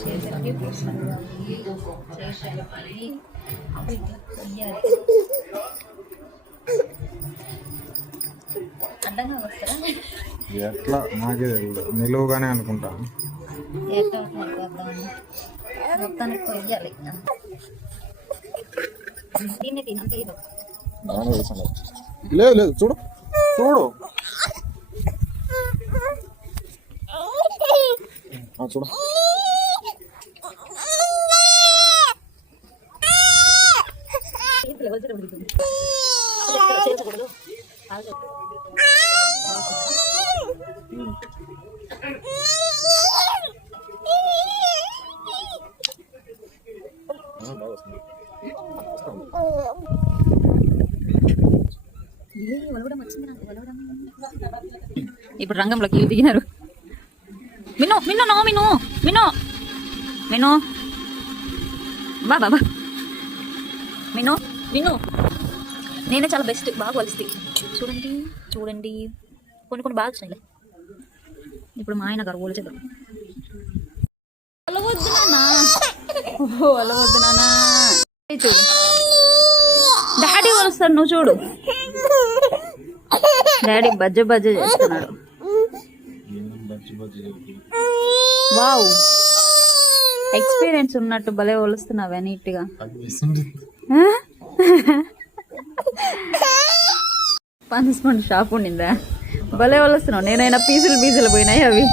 చేతులకి పూసుకోవాలి. చేతుల పని చెయ్యాలి. అడ్డంగా వస్తారా? ఎట్లా నాకే నిలువుగానే అనుకుంటాను. ఎట్లా మొత్తానికి కొయ్యాలి. దీన్ని తినంటే ఇది లేదు లేదు చూడు చూడు చూడు ఇప్పుడు రంగంలోకి దిగినారు. మిను మిను నో మిను మిను మిను బాబా మిను మిను నేనే చాలా బెస్ట్, బాగా వలిస్తాయి. చూడండి చూడండి, కొన్ని కొన్ని బాగా వచ్చినాయి. ఇప్పుడు మా ఆయన గారు పోల్చేద్దాం. అలవద్దు నాన్న, ఓహో అలవద్దు నాన్న. చూడు డాడీ వస్తాడు, నువ్వు చూడు. డాడీ బజ్జ బజ్జ చేస్తున్నాడు. వావ్, ఎక్స్పీరియన్స్ ఉన్నట్టు భలే వలుస్తున్నావే నీట్గా. పనిస్మెంట్ షాప్ ఉండిందా? భలే వలుస్తున్నావు. నేనైనా పీసులు పోయినాయి అవి.